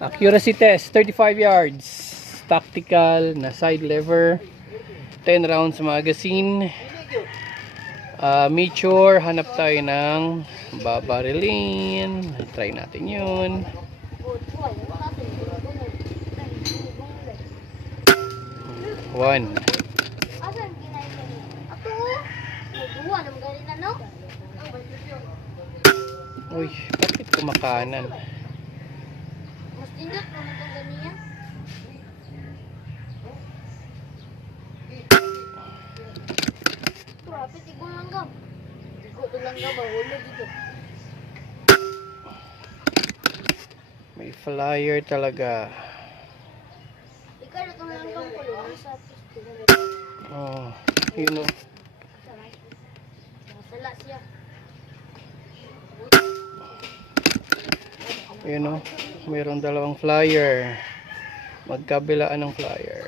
Accuracy test, 35 yards. Tactical na side lever. 10 rounds magazine. Mature, hanap tayo ng babarilin. Try natin yun. One. Uy, bakit kumakanan? Mas tindot naman itong ganiya. Rapit, igo lang gam. Igo to lang gam, wala dito. May flyer talaga. Ikaw na itong langgam ko lang, nasa pisto. Oh, yun o. Nasala siya. Yun o. Mayroong dalawang flyer. Magkabilaan ng flyer.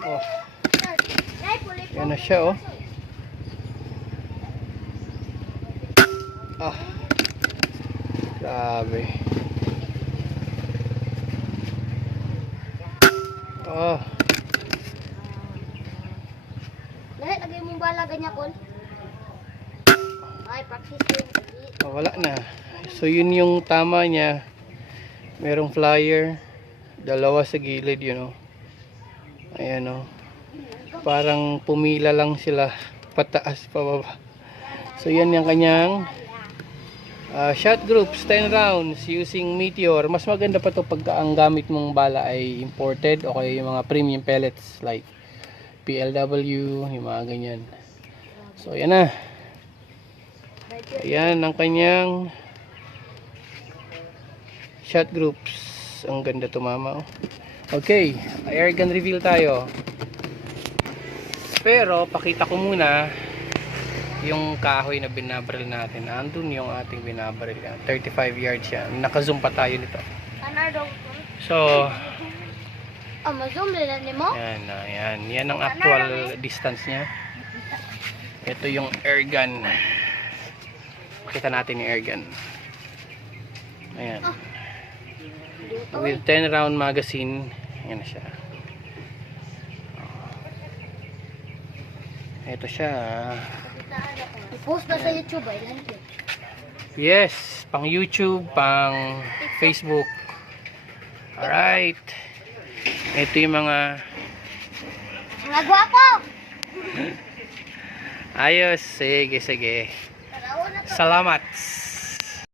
Oh, yan na siya oh. Ah, grabe. Oh, Lahat, lagay mong bala ganyan, Col. Ay, practice yun. wala na. So yun yung tama niya. Merong flyer. Dalawa sa gilid yun oh. Ayan oh. Parang pumila lang sila. Pataas, pababa. So yan yung kanyang shot groups, 10 rounds using Meteor. Mas maganda pa to pagka ang gamit mong bala ay imported o kaya yung mga premium pellets like PLW, yung mga ganyan. So yan na. Ayan ang kanyang shot groups. Ang ganda tumama oh. Okay, air gun reveal tayo. Pero pakita ko muna yung kahoy na binabaril natin. Andun yung ating binabaril yan. 35 yards yan. Naka-zoom pa tayo nito. Anardong. So, Zoom lang ni mo? yan, yan. Yan ang actual distance niya. Ito yung air gun. Pakita natin yung air gun. Ayan. With 10 round magazine. Yan na siya. Ito siya. I-post na sa YouTube ay lang yun. Yes, pang YouTube, pang Facebook. Alright. Ito yung mga Mga gwapo! ayos. Sige, sige. Salamat.